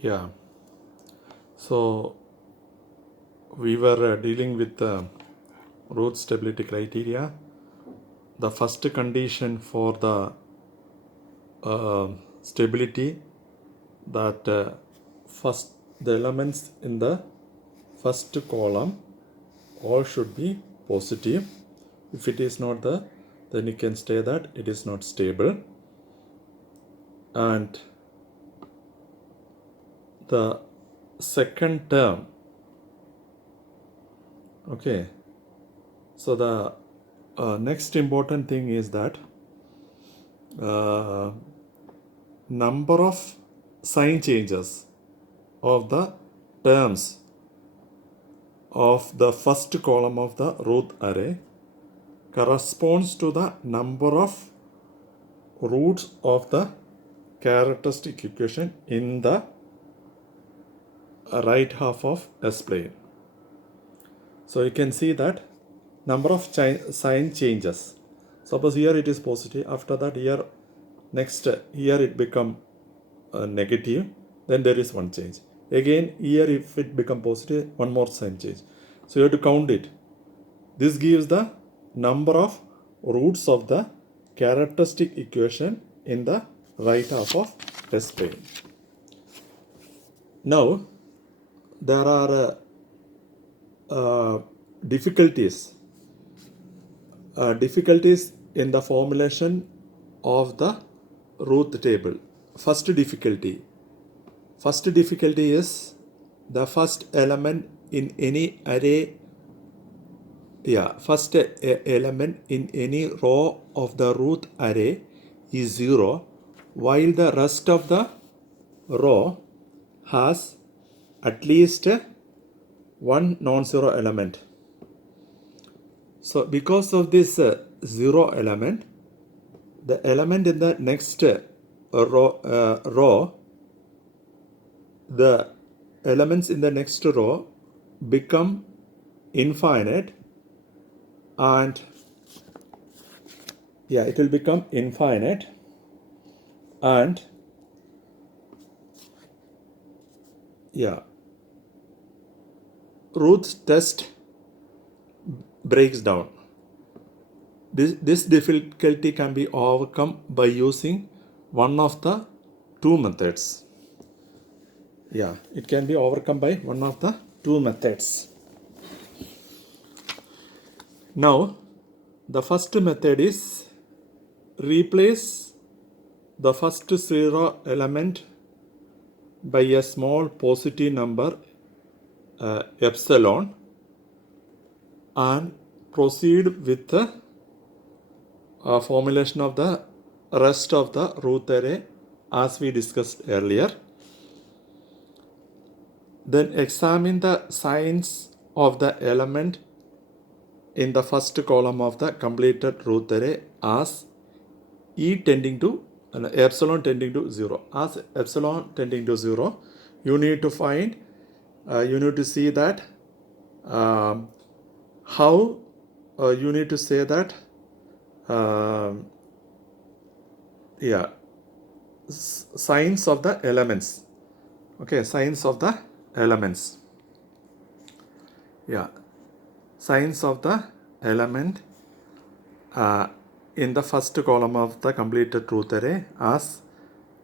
Yeah, so we were dealing with the root stability criteria. The first condition for the stability that first the elements in the first column all should be positive. If it is not the, then you can say that it is not stable. And the second term, okay, so the next important thing is that uh, number of sign changes of the terms of the first column of the root array corresponds to the number of roots of the characteristic equation in the right half of S plane. So you can see that number of sign changes. Suppose here it is positive, after that here next here it become negative, then there is one change. Again here if it become positive, one more sign change. So you have to count it. This gives the number of roots of the characteristic equation in the right half of S plane. Now there are difficulties in the formulation of the root table. First difficulty is the first element in any array. First element in any row of the root array is 0, while the rest of the row has at least one non-zero element. So because of this 0 element, the element in the next row, the elements in the next row become infinite, and it will become infinite, and root test breaks down. This difficulty can be overcome by using one of the two methods. It can be overcome by one of the two methods. Now, the first method is replace the first 0 element by a small positive number epsilon, and proceed with the formulation of the rest of the root array as we discussed earlier. Then examine the signs of the element in the first column of the completed root array as epsilon tending to 0. As epsilon tending to 0, you need to find, you need to see that how you need to say that signs of the elements. Okay, signs of the elements. Signs of the element in the first column of the completed root array as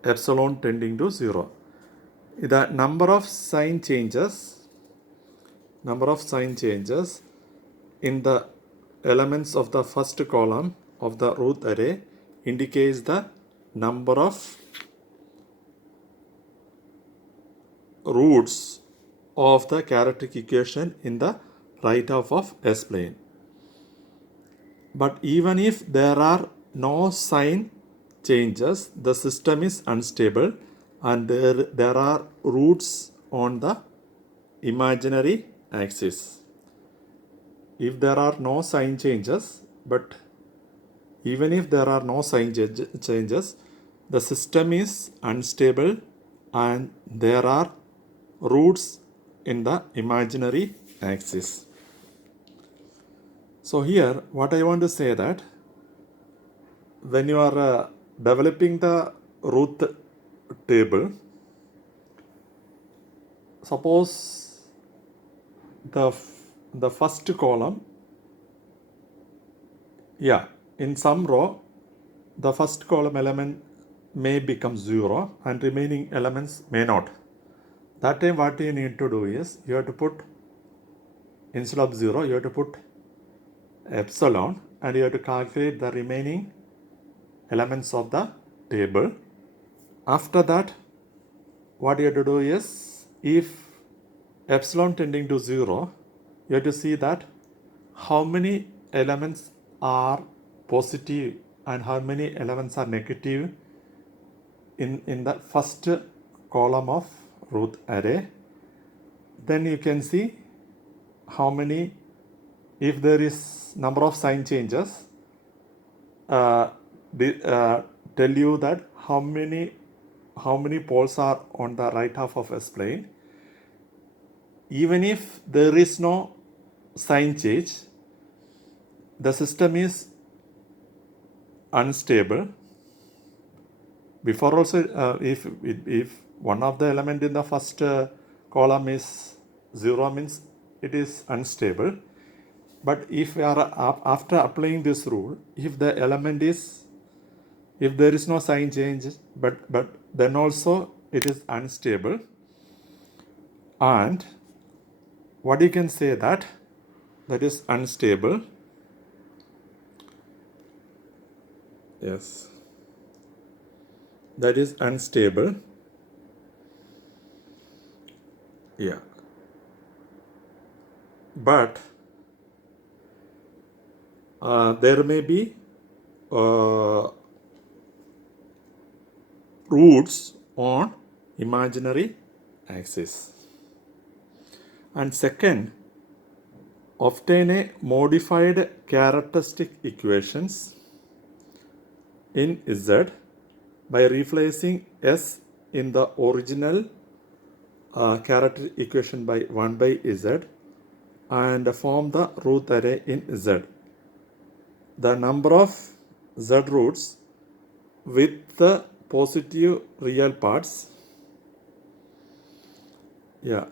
epsilon tending to 0. The number of sign changes in the elements of the first column of the root array indicates the number of roots of the characteristic equation in the right half of S plane. But even if there are no sign changes, the system is unstable and there are roots on the imaginary axis. If there are no sign changes, but even if there are no sign changes, the system is unstable and there are roots in the imaginary axis. So here what I want to say that when you are developing the root table, suppose the first column, in some row, the first column element may become 0 and remaining elements may not. That time what you need to do is, you have to put, instead of 0, you have to put epsilon, and you have to calculate the remaining elements of the table. After that, what you have to do is, if epsilon tending to 0, you have to see that how many elements are positive and how many elements are negative in the first column of root array. Then you can see how many, if there is number of sign changes, tell you that how many poles are on the right half of S plane. Even if there is no sign change, the system is unstable. Before also, if one of the element in the first column is 0, means it is unstable. But if we are after applying this rule, if the element is, if there is no sign change, but then also it is unstable. And what you can say that is unstable. Yes, that is unstable. Yeah, but there may be roots on imaginary axis. And second, obtain a modified characteristic equations in Z by replacing S in the original character equation by 1 by Z and form the root array in Z. The number of Z roots with the positive real parts,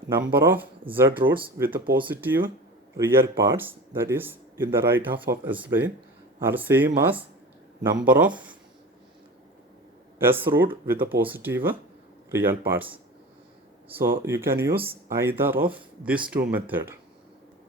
number of Z roots with the positive real parts, that is in the right half of S plane, are same as number of S root with the positive real parts. So you can use either of these two methods.